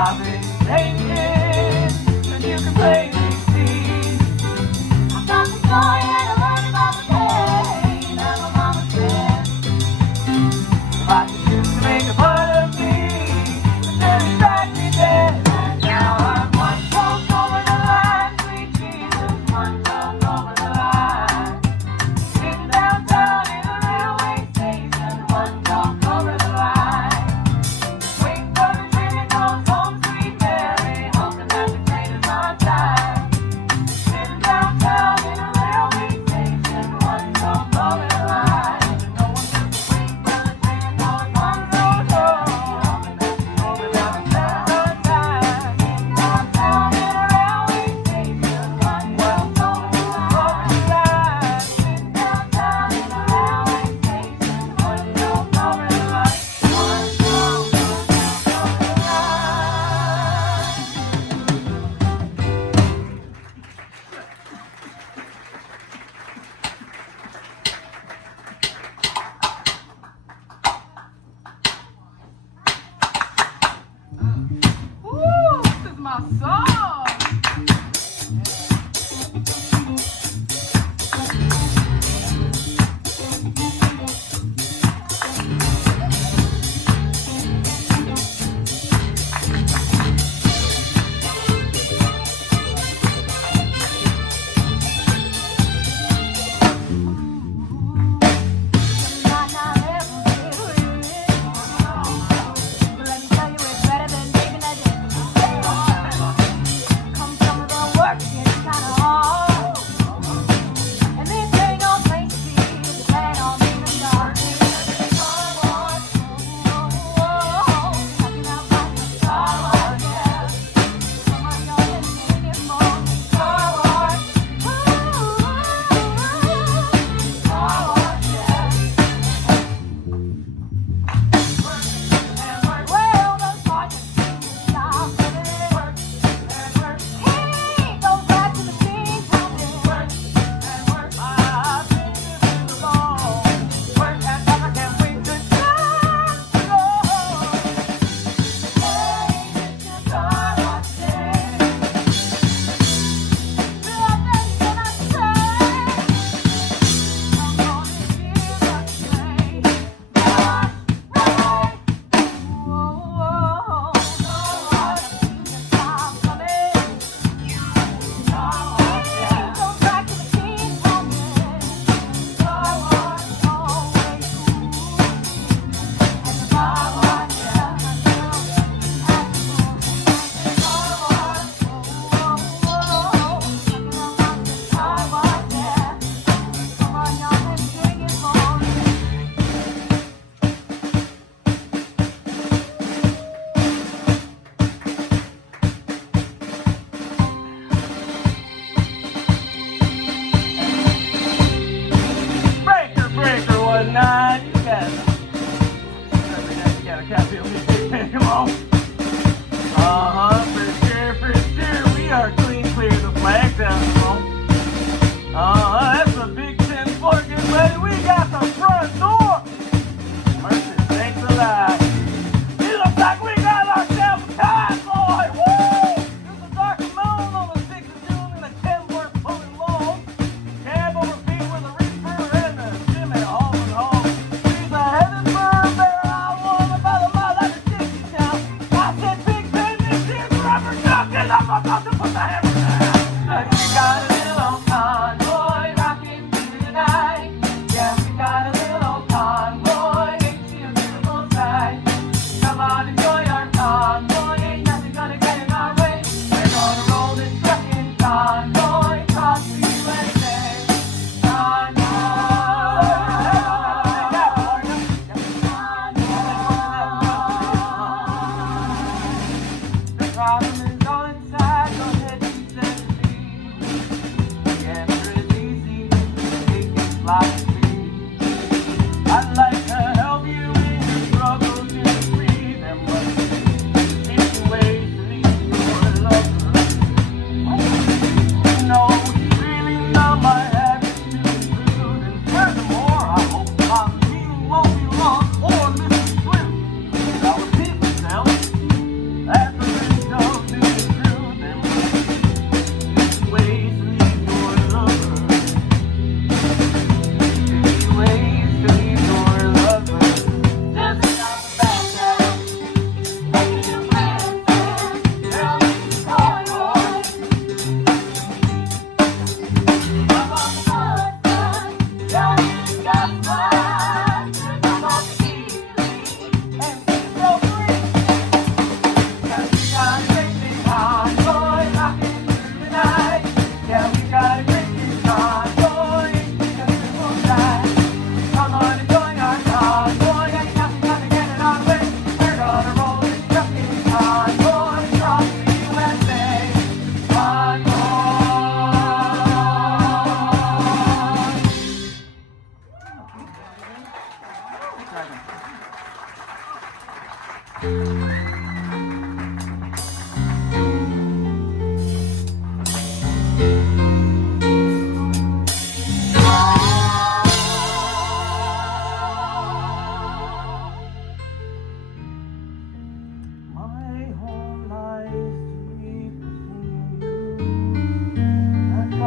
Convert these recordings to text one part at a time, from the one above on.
I've been thinking that you can play me see. I got the joy and I learned about the pain that my mama said. If I could choose to make a part of me, instead of strike me dead. And now I'm one stroke over the line, sweet Jesus, one stroke over the line. Sitting downtown in a railway station, one stroke over the line. Waiting for the train that goes home, sweet Mary, hoping that the train is on time. Sitting downtown in a railway station, one stroke over the line. No one took the wait for the train that goes home, sweet Mary, hoping that the train is on time. Sitting downtown in a railway station, one stroke over the line. Sitting downtown in a railway station, one stroke over the line. One stroke over the line. Woo, this is my song. Breaker, 1-9, you got a copy of me. Come on. For sure, we are clean clear of the flag down the that's a Big Ten floor, get ready. We got the front door. Mercy, thanks a lot. It looks like we got ourselves a time, boy. Woo! There's a dark moon on the 6th of June and a Kenworth pulling low. Cab over feet with a reefer and a shimmy hauling home. She's a heading for a bear. I want about a mile out of Dixie Town. I said, Big Ben, this is rubber duck, and I'm about to put the hammer down. You got a little convoy rocking through the night. Yeah, we got a little convoy.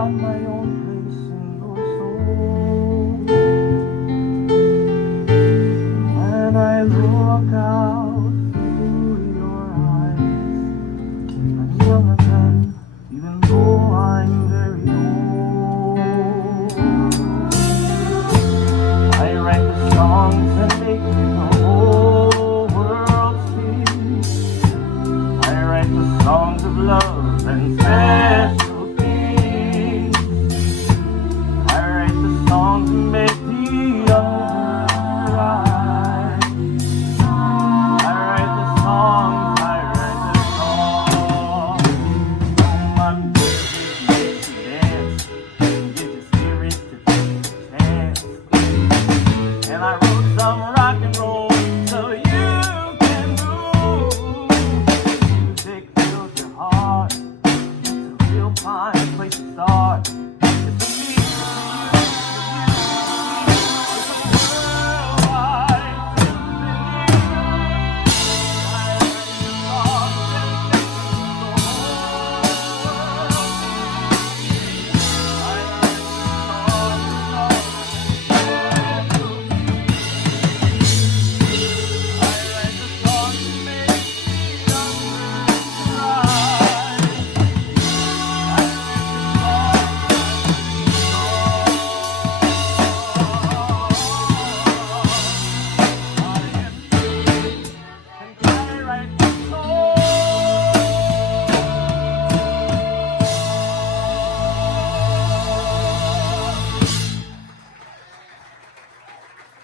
found my own place in your soul. When I look out through your eyes, I'm young again, even though I'm very old. I write the songs that make the whole world sing. I write the songs of love and special things. I write the songs that make the young cry. I write the songs, I write the songs. Oh, my music makes you dance, gives your spirit to take a chance. And I wrote some rock and roll so you can move. Music fills your heart, it's a real fine place to start. It's for me, it's for you, it's a worldwide symphony. I write the songs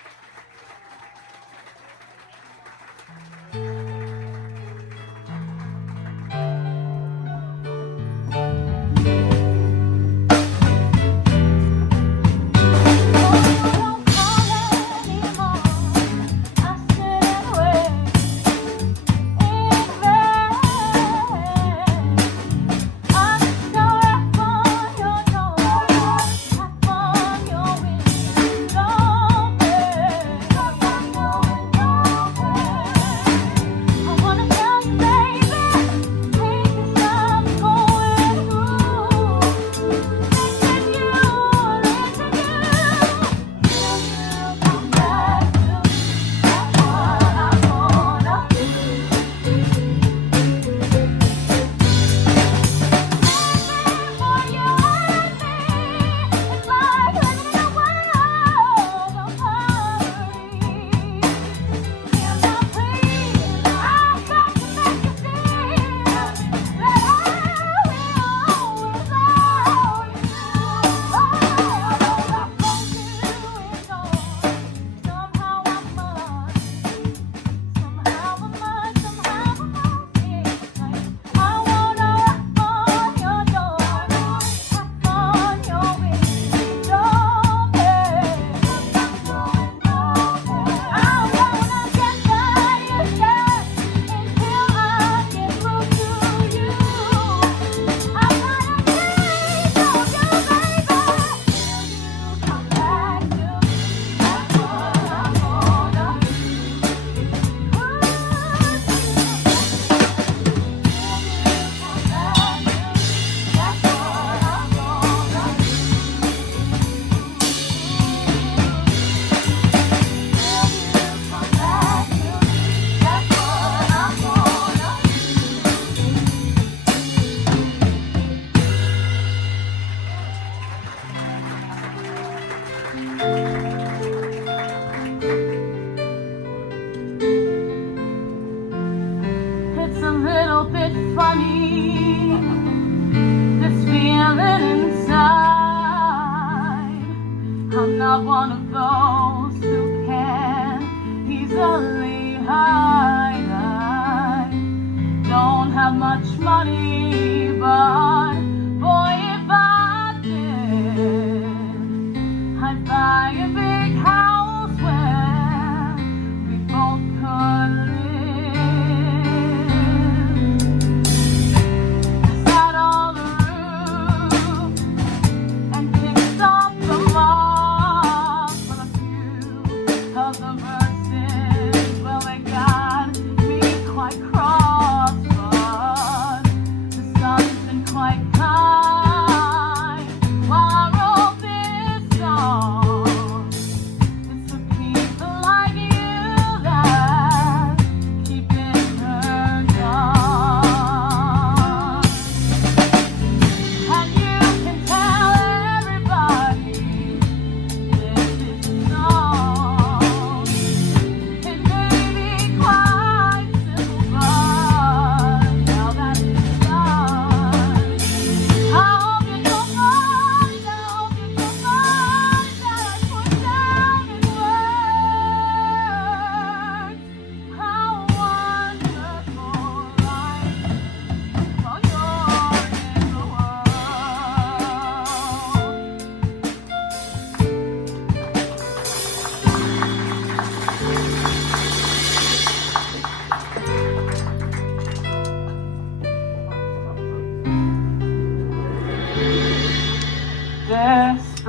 that make the funny, this feeling inside. I'm not one of those who can easily hide. I don't have much money, but boy, if I did, I'd buy a big house where we both could live. Quite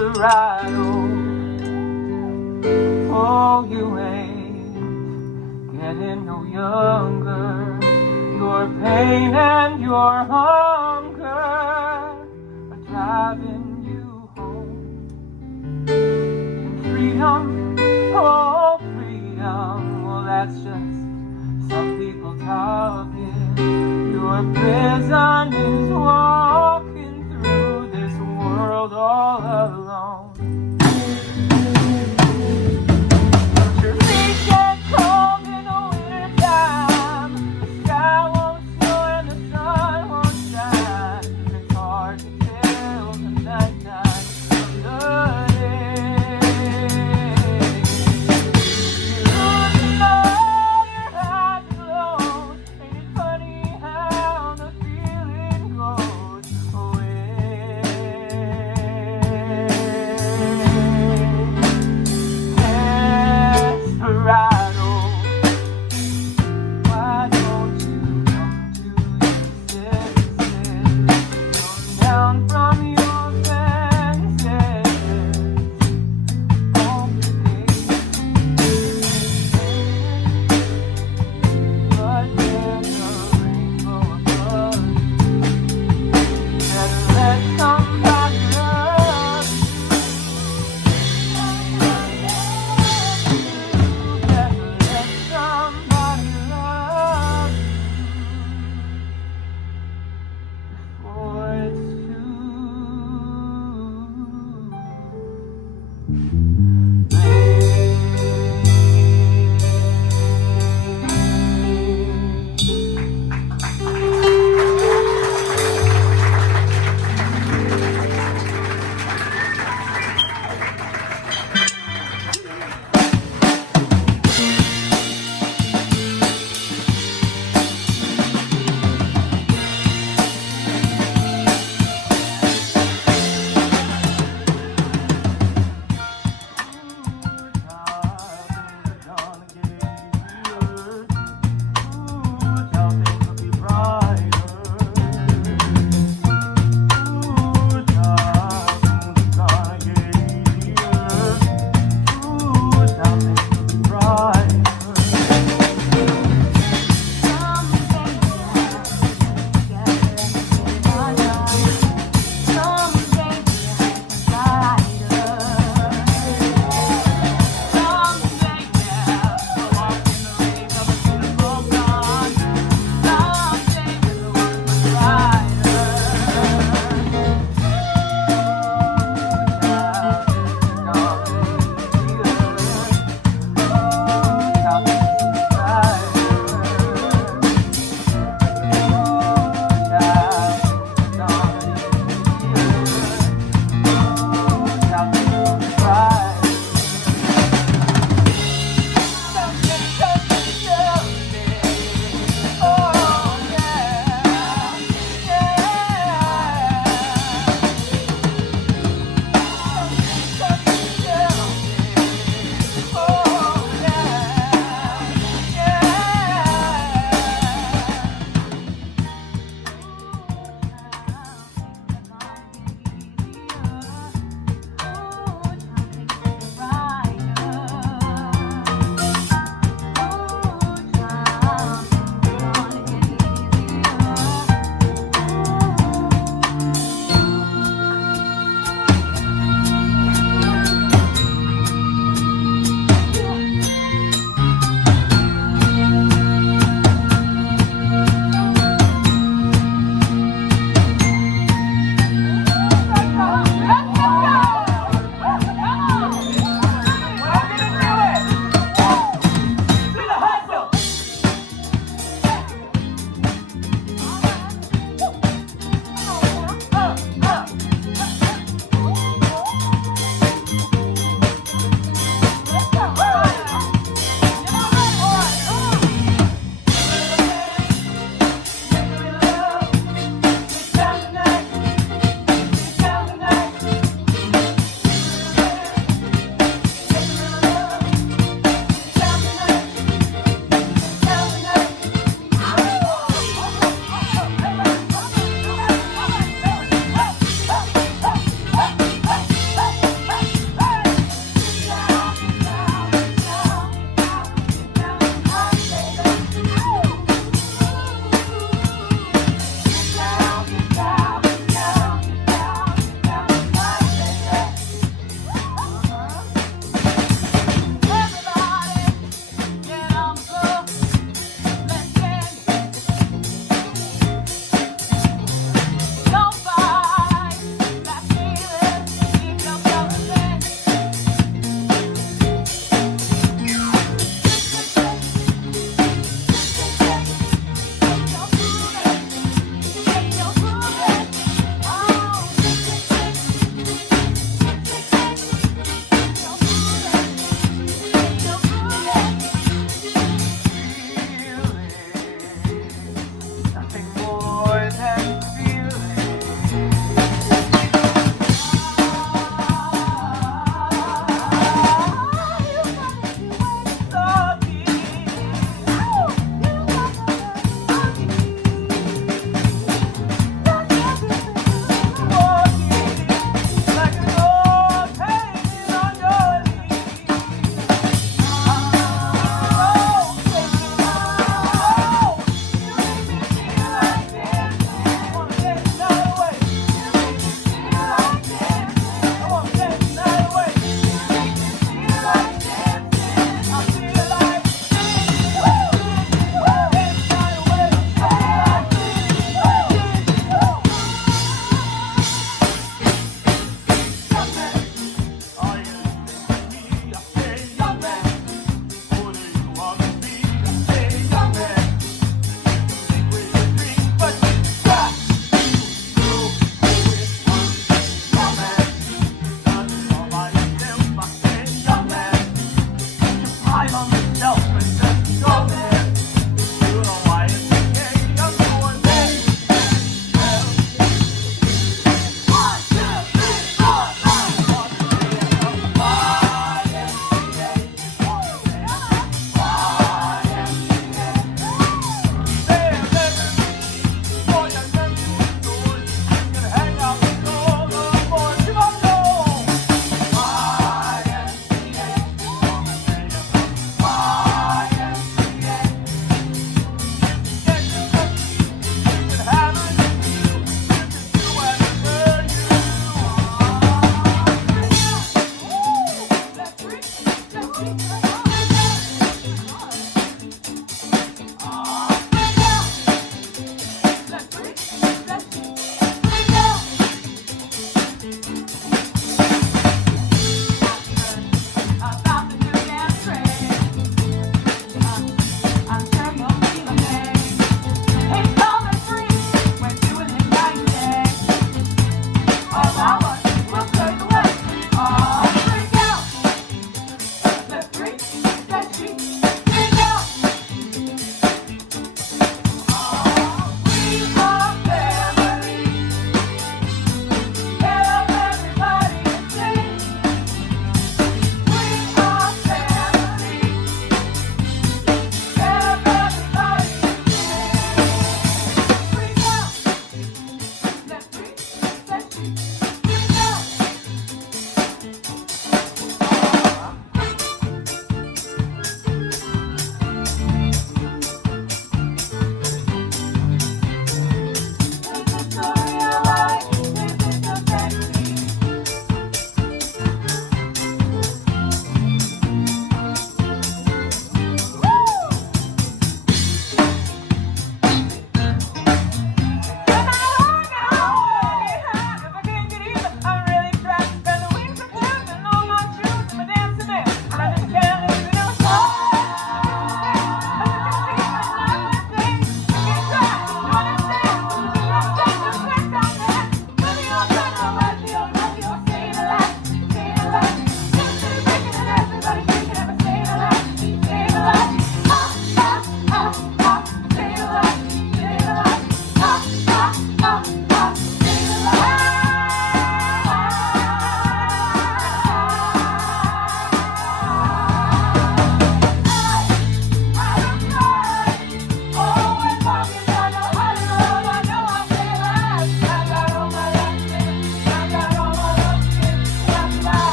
Colorado. Oh, you ain't getting no younger. Your pain and your hunger are driving you home. And freedom, oh freedom, well that's just some people talking. Your prison